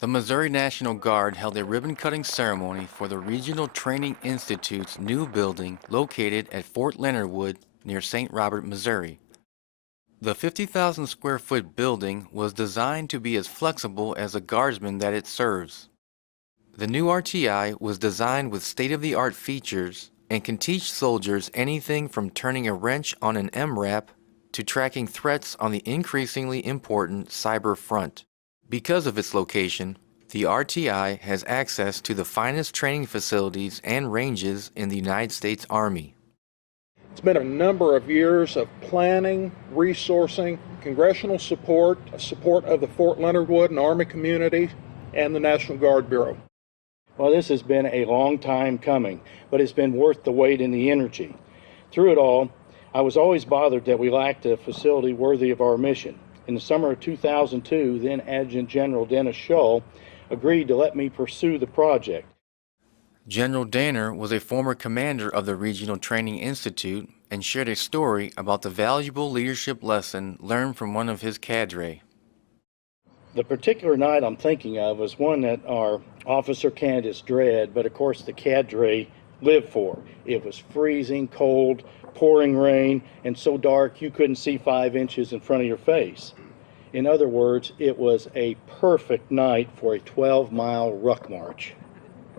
The Missouri National Guard held a ribbon-cutting ceremony for the Regional Training Institute's new building located at Fort Leonard Wood near St. Robert, Missouri. The 50,000 square foot building was designed to be as flexible as the guardsmen that it serves. The new RTI was designed with state-of-the-art features and can teach soldiers anything from turning a wrench on an MRAP to tracking threats on the increasingly important cyber front. Because of its location, the RTI has access to the finest training facilities and ranges in the United States Army. It's been a number of years of planning, resourcing, congressional support of the Fort Leonard Wood and Army community, and the National Guard Bureau. Well, this has been a long time coming, but it's been worth the wait and the energy. Through it all, I was always bothered that we lacked a facility worthy of our mission. In the summer of 2002, then Adjutant General Dennis Shull agreed to let me pursue the project. General Danner was a former commander of the Regional Training Institute and shared a story about the valuable leadership lesson learned from one of his cadre. The particular night I'm thinking of was one that our officer candidates dread, but of course the cadre lived for. It was freezing cold, pouring rain, and so dark you couldn't see 5 inches in front of your face. In other words, it was a perfect night for a 12-mile ruck march.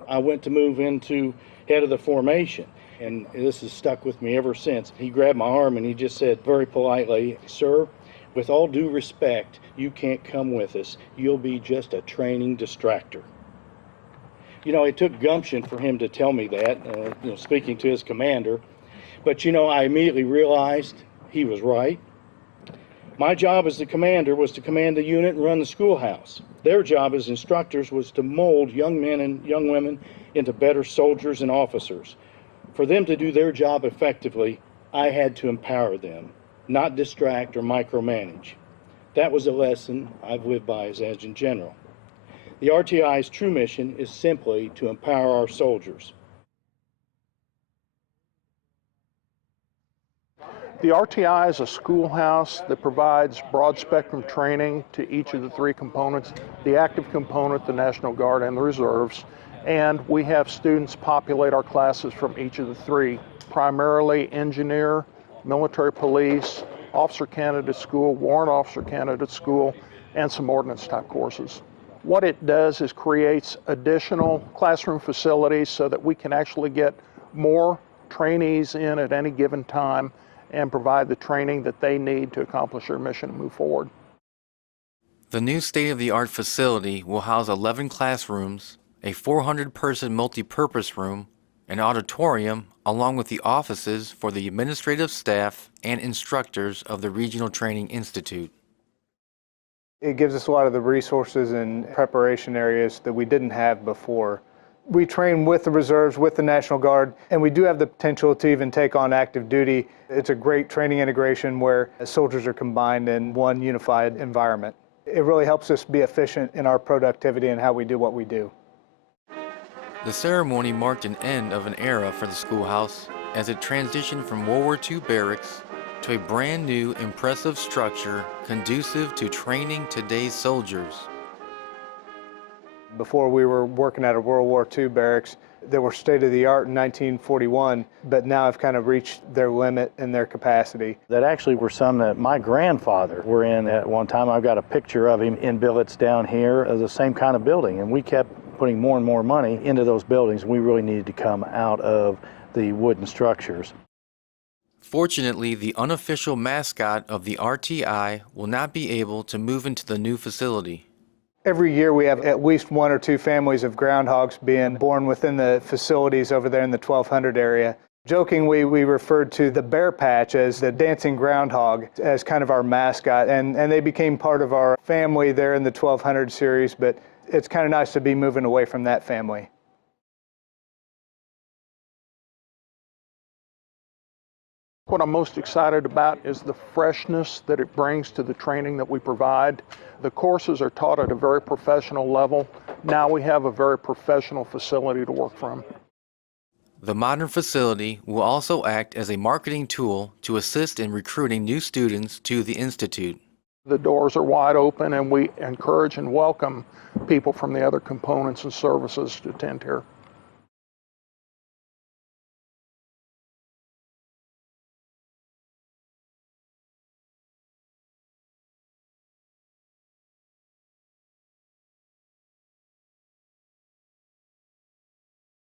I went to move into head of the formation, and this has stuck with me ever since. He grabbed my arm and he just said very politely, "Sir, with all due respect, you can't come with us. You'll be just a training distractor." You know, it took gumption for him to tell me that, speaking to his commander. But, I immediately realized he was right. My job as the commander was to command the unit and run the schoolhouse. Their job as instructors was to mold young men and young women into better soldiers and officers. For them to do their job effectively, I had to empower them, not distract or micromanage. That was a lesson I've lived by as Adjutant General. The RTI's true mission is simply to empower our soldiers. The RTI is a schoolhouse that provides broad spectrum training to each of the 3 components, the active component, the National Guard, and the reserves. And we have students populate our classes from each of the 3, primarily engineer, military police, officer candidate school, warrant officer candidate school, and some ordnance type courses. What it does is creates additional classroom facilities so that we can actually get more trainees in at any given time and provide the training that they need to accomplish their mission and move forward. The new state-of-the-art facility will house 11 classrooms, a 400-person multi-purpose room, an auditorium, along with the offices for the administrative staff and instructors of the Regional Training Institute. It gives us a lot of the resources and preparation areas that we didn't have before. We train with the reserves, with the National Guard, and we do have the potential to even take on active duty. It's a great training integration where soldiers are combined in one unified environment. It really helps us be efficient in our productivity and how we do what we do. The ceremony marked an end of an era for the schoolhouse as it transitioned from World War II barracks to a brand new, impressive structure conducive to training today's soldiers. Before we were working at a World War II barracks that were state-of-the-art in 1941, but now have kind of reached their limit in their capacity. That actually were some that my grandfather were in at one time. I've got a picture of him in billets down here of the same kind of building, and we kept putting more and more money into those buildings. We really needed to come out of the wooden structures. Fortunately, the unofficial mascot of the RTI will not be able to move into the new facility. Every year we have at least 1 or 2 families of groundhogs being born within the facilities over there in the 1200 area. Jokingly, we referred to the bear patch as the dancing groundhog as kind of our mascot, and they became part of our family there in the 1200 series, but it's kind of nice to be moving away from that family. What I'm most excited about is the freshness that it brings to the training that we provide. The courses are taught at a very professional level. Now we have a very professional facility to work from. The modern facility will also act as a marketing tool to assist in recruiting new students to the Institute. The doors are wide open, and we encourage and welcome people from the other components and services to attend here.